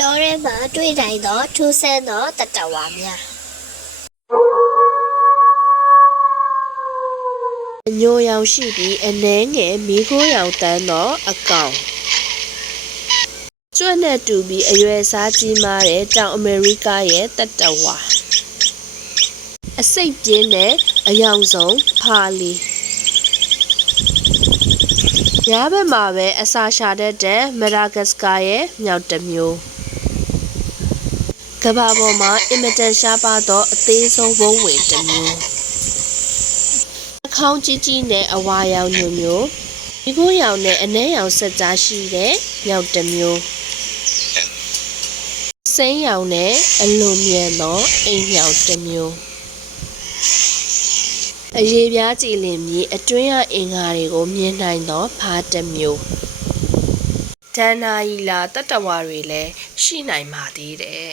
တောထဲမှာတွေ့နိုင်သောထူးဆန်းသောတတဝါများအညိုရောင်ရှိပြီးအနှဲငယ်မီးခိုးရောင်တန်းသောအကောင်ကျွတ်နဲ့တူပြီးအရွယ်စားကြီးမားတဲ့တောင်အမေရိကရဲ့တတဝါအစိတ်ပြင်းတဲ့အယောင်ဆုံးဖာလီညဘက်မှာပဲအစာရှာတတ်တဲ့မဒါဂတ်စကာရဲ့မြောက်တစ်မျိုး ကမ္ဘာပေါ်မှာအင်မတန်ရှားပါသောအသေးဆုံးဘုံဝင်တစ်မျိုးအခေါင်းကြီးကြီးနဲ့အဝါရောင်ညိုမျိုးဒီကိုရောင်နဲ့အနှဲရောင်ဆက်ကြားရှိတဲ့မြောက်တစ်မျိုးစိမ်းရောင်နဲ့အလွန်မြန်သောအိမ်မြောင်တစ်မျိုးအရေးပြားကြည်လင်ပြီးအတွင်းရအင်္ဂါတွေကိုမြင်နိုင်သောဖားတစ်မျိုးဒဏ္ဍာရီလာတတ္တဝါတွေလည်းရှိနိုင်ပါသေးတယ်